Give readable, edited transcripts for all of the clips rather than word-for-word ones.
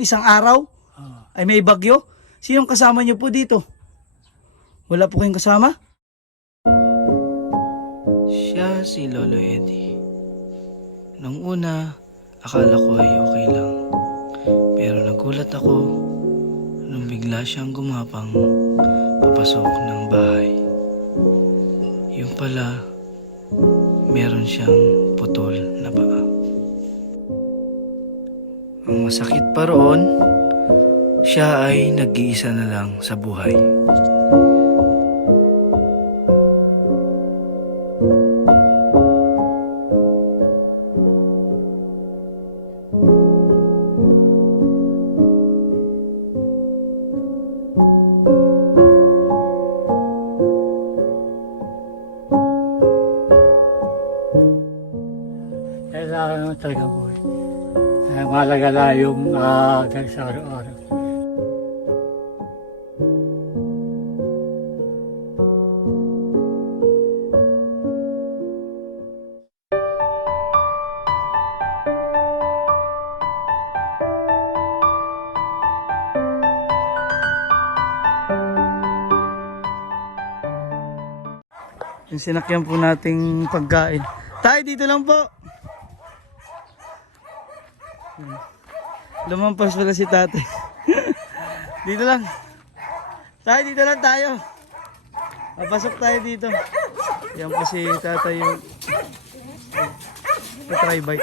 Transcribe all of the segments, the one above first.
nung isang araw ay may bagyo. Sinong kasama niyo po dito? Wala po kayong kasama? Siya si Lolo Eddie. Nung una, akala ko ay okay lang. Pero nagulat ako nung bigla siyang gumapang papasok ng bahay. Yung pala, meron siyang putol na paa. Ang masakit pa roon, siya ay nag-iisa na lang sa buhay. Kailangan naman talaga po. Malaga na yung sa araw-araw. Yung sinakyan po nating pagkain. Tayo dito lang po. Lumampas pala si tatay. Dito lang. Tayo dito lang tayo. Papasok tayo dito. Yan po si tatay yung try bike.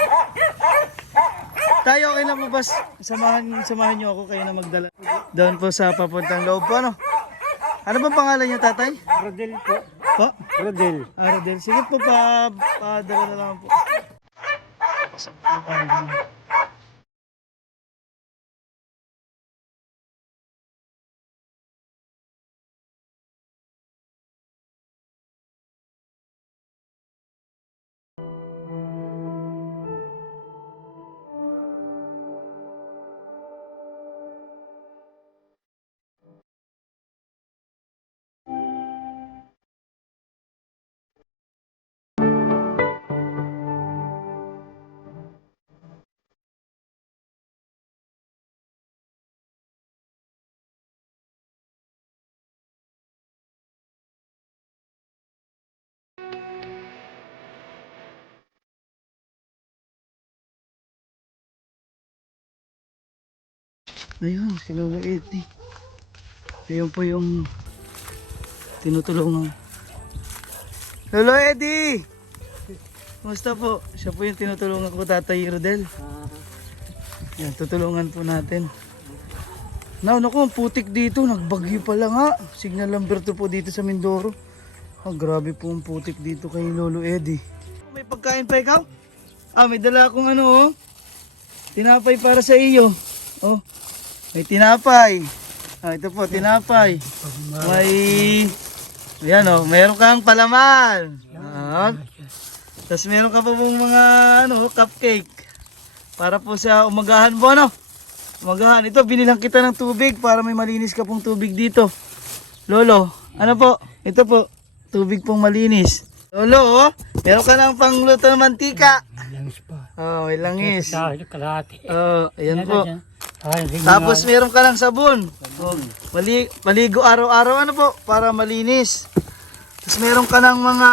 Tayo okay lang po bas. Samahan nyo ako kayo na magdala. Doon po sa papuntang loob po ano. Ano bang pangalan niyo tatay? Rodel po. Po? Rodel. Rodel. Sige po padala na lang po. Pasok po tayo. Ayun, si Lolo Eddie. Ayun po yung tinutulungan. Lolo Eddie! Kumusta po? Siya po yung tinutulungan ko, Tatay Rodel. Yan, tutulungan po natin. Naku, ang putik dito. Nagbagyo pala nga. Signal number 2 po dito sa Mindoro. Oh, grabe po ang putik dito kay Lolo Eddie. May pagkain pa ikaw? May dala akong ano oh. Tinapay para sa iyo. Oh. May tinapay. Ito po, tinapay. May, ayan o, meron kang palaman. Tapos meron ka pa pong mga, cupcake. Para po sa umagahan po, Umagahan. Ito, binilang kita ng tubig para may malinis ka pong tubig dito. Lolo, ano po? Ito po, tubig pong malinis. Lolo, meron ka ng pangluto ng mantika. Langis pa. May langis. Kalahati. Ayan po. Tapos meron ka ng sabon. Maligo araw-araw para malinis. Tapos meron ka ng mga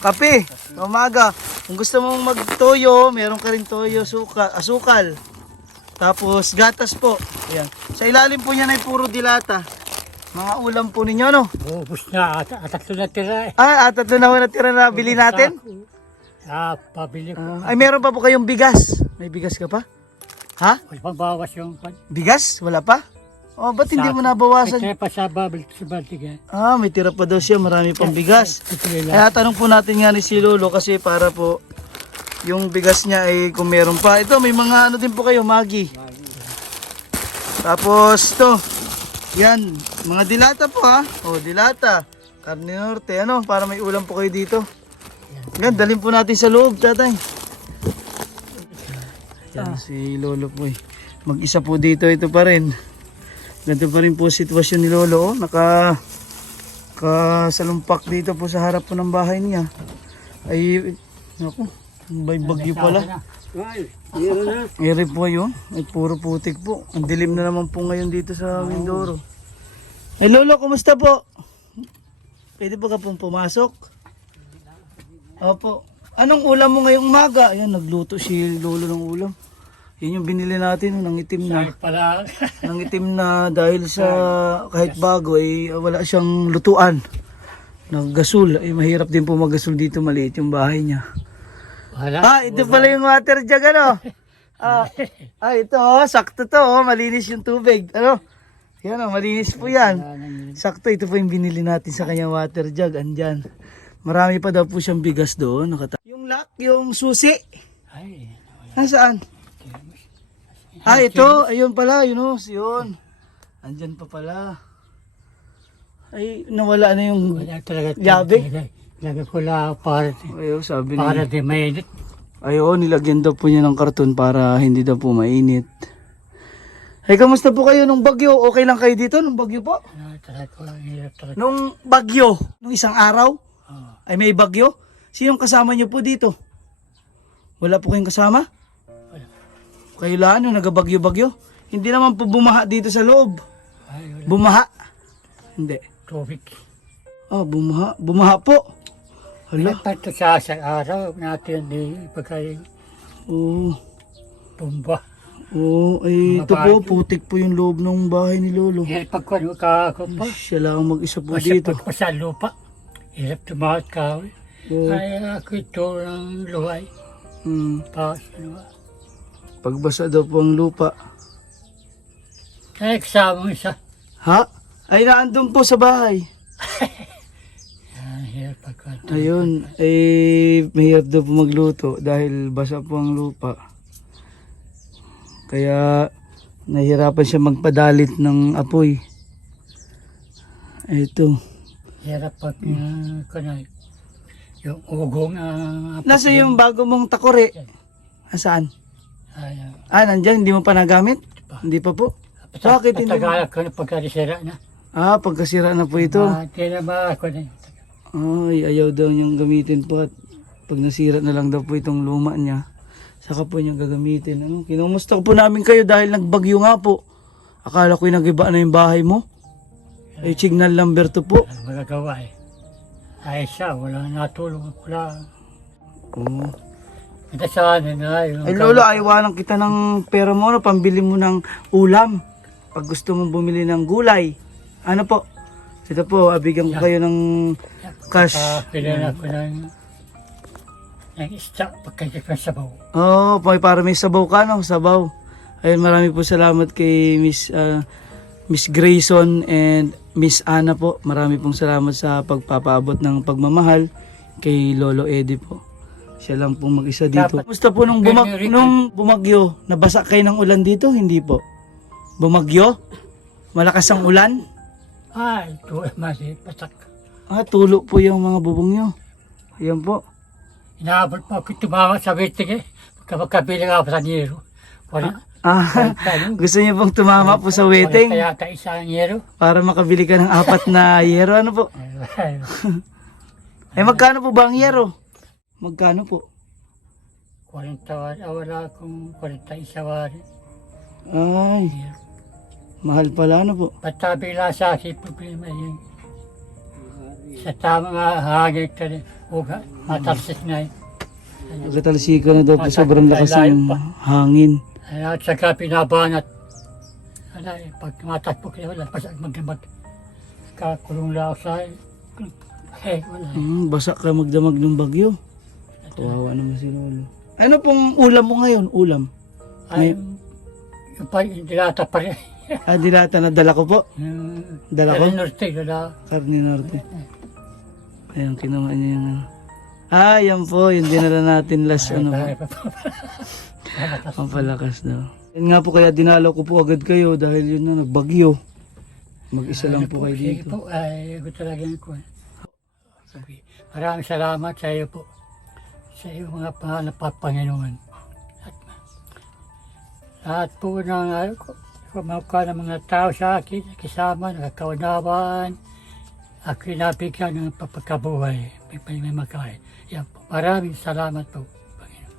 kape sa umaga. Kung gusto mong magtoyo, meron ka rin toyo, asukal. Tapos gatas po. Ayan. Sa ilalim po niyan ay puro dilata. Mga ulam po ninyo Ubus na, tatlo na tira eh. Tatlo na ho natira na bili natin? Pabili ko. Ay meron pa po kayong bigas. May bigas ka pa? Ha? Wala pa bawas yung Bigas? Wala pa? Ba't hindi mo nabawasan? May pa sa baltigan. May tira pa daw siya. Marami pang bigas. Kaya tanong po natin nga ni si Lolo kasi para po yung bigas niya ay kung meron pa. Ito may mga din po kayo, Maggi. Tapos to. Yan. Mga dilata po ha. Dilata. Carne Norte. Para may ulam po kayo dito. Yan. Dalhin po natin sa loob, tatay. Yan si Lolo po eh. Mag-isa po dito, ito pa rin. Ganito pa rin po sitwasyon ni Lolo. Nakasalumpak dito po sa harap po ng bahay niya. Ay, naku, May bagyo pala. Ay, meron na. Ere po yun. Ay, puro putik po. Ang dilim na naman po ngayon dito sa Mindoro. Eh Lolo, kumusta po? Pwede po ka pong pumasok? Opo. Anong ulam mo ngayong umaga? Ayan, nagluto si Lolo ng ulam. Yun yung binili natin, ng itim na. Ay pala. Ng itim na dahil sa kahit bago ay wala siyang lutuan. Naggasol. Ay mahirap din po maggasol dito, maliit yung bahay niya. Wala. Ito pala yung water jug, ano? Ito, sakto to, malinis yung tubig. Ano? Yan, malinis po yan. Sakto, ito po yung binili natin sa kanyang water jug, andyan. Marami pa daw po siyang bigas doon. Yung lock, yung susi. Ay. Nasaan? Ito, ayun pala, yun. Andyan pa pala. Ay, nawala na yung Wala talaga. yabe. Lagay ko lang para, Ayo, sabi para niya. di mainit. Ayo, nilagyan daw po niya ng karton para hindi daw po mainit. Ay, kamusta po kayo nung bagyo? Okay lang kayo dito nung bagyo po? Talaga, hirap talaga. Nung bagyo, nung isang araw, Oh. ay may bagyo. Sinong kasama niyo po dito? Wala po kayong kasama? Wala. Kayo lang, nung nagabagyo-bagyo? Hindi naman po bumaha dito sa loob. Ay, wala. Bumaha? Hindi. Tubig. Bumaha. Bumaha po. Hala. Ito sa araw natin di pagkain Oo. tumba. Ay ito po, putik po yung loob ng bahay ni Lolo. Eh, pagkuhan ka ako pa. Siya lang mag-isa po Kasi dito. pag sa lupa, hirap tumawat ka. Oo. Ay, ako ito ng luhay. Pa, ano ba? Pagbasa daw po ang lupa. Kaya kasama mo isa. Ha? Ay naandun po sa bahay. Hirap pagkuhan. Ayun, mahirap daw po magluto dahil basa po ang lupa. Kaya nahihirapan siya magpadalit ng apoy. Ito. Hirap pag kunay. Yung ugong Nasa yung bago mong takore? Saan? ay, Nandyan, hindi mo pa nagamit? Hindi pa po. Bakit hindi mo? Patagalak ko na pagkalisira na. Pagkasira na po ito. Hindi na ba ako na. Ay, ayaw daw niyang gamitin po at pag nasira na lang daw po itong luma niya, saka po niyang gagamitin. Kinumusta ko po namin kayo dahil nagbagyo nga po. Akala ko'y nagiba na yung bahay mo. Ay, signal number 2 po. Ano magagawa eh. Ay siya, wala natulong. Wala. Oo. Ito sa akin na yun. Ay, Lolo, ayawanan kita ng pera mo, pambili mo ng ulam. Pag gusto mong bumili ng gulay. Ano po? Ito po, abigyan ko kayo ng cash. Pilan ako ng isda pagkakit ng sabaw. Para may sabaw ka, no? Sabaw. Ayun, marami po salamat kay Miss Grayson and Miss Ana po. Marami pong salamat sa pagpapaabot ng pagmamahal kay Lolo Eddie po. Siya lang pong mag-isa dito. Gusto po nung bumagyo, nabasa kayo ng ulan dito? Hindi po. Bumagyo? Malakas ang ulan? Ay, ito ay mali, patak. Tulo po yung mga bubong nyo. Ayan po. Inaabot mo ako tumawa sa waiting eh. Magkabilang ako sa niro. Wala. Gusto niyo pong tumama po sa wedding? Kaya yata isang niro. Para makabili ka ng 4 na yero. Ano po? Magkano po ba ang yero? Magkano po? 40 wala akong 41 wari. Ay, mahal pala, ano po? Patabi lang sa akin problema yun. Sa tamang hangin ka rin. Uga, matalsik na yun. Nagkatalsika na daw po, sobrang lakas ng hangin. At saka pinabanat. Pag matakbo kayo, wala. Basta kakulong lang ako sa wala. Basa ka magdamag ng bagyo. Kawawa naman si Lolo. Ano pong ulam mo ngayon? Ulam? Ay, yung dilata pa rin. Dilata na dala ko po. Dala ko? Norte, dala. Karne Norte. Ayan, kinuha niya yung yan po, yung dinala natin last po. Ang palakas daw. Yan nga po, kaya dinalaw ko po agad kayo dahil yun na, nagbagyo. Mag-isa lang po kayo Sige dito. po, ay, ito talaga yun ko. Maraming salamat sa iyo po. Sa iyo mga pangalap at Panginoon. At lahat po ng kumauka ng mga tao sa akin, nakisama, nakakaunawan, at kinabigyan ng papagkabuhay, may makain. Yan po. Maraming salamat po, Panginoon.